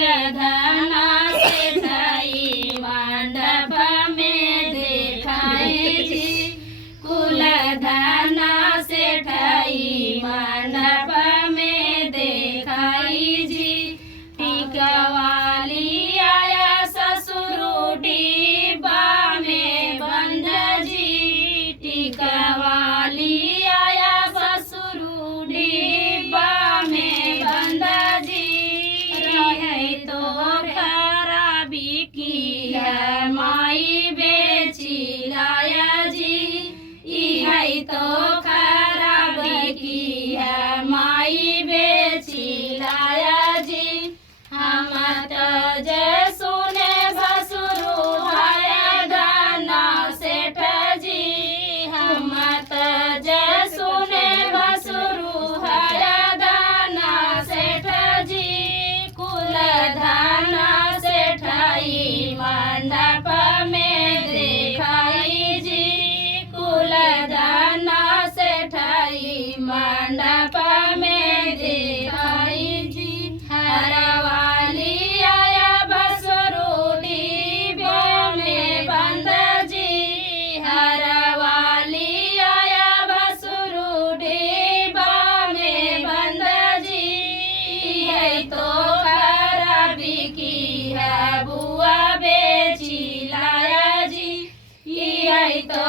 कुलधना सेठाई मंडप में देखाई जी। कुलधना सेठाई मंडप में देखाई जी। टिकवाली आया ससुर डिब्बा में बंद जी। टिकवाली आया ससुर डिब्बा में बंद जी। रहे तो खराबी की है माई बेची लाया जी। है तो खराबी की है माई बेची लाया जी। हम तो जे सुने भसुरु है दाना सेठ जी। हम तो जे सुने भसुरु है दाना सेठ जी। कुलधना सेठाई मंडप में देखाई जी। कुलधना सेठाई मंडप में देखाई जी। हरवाली आया भसुरु डिब्बा में बंद जी। हरवाली आया भसुरु डिब्बा में बंद जी। है तो खराबी की है बुआ बेची लाया जी। है तो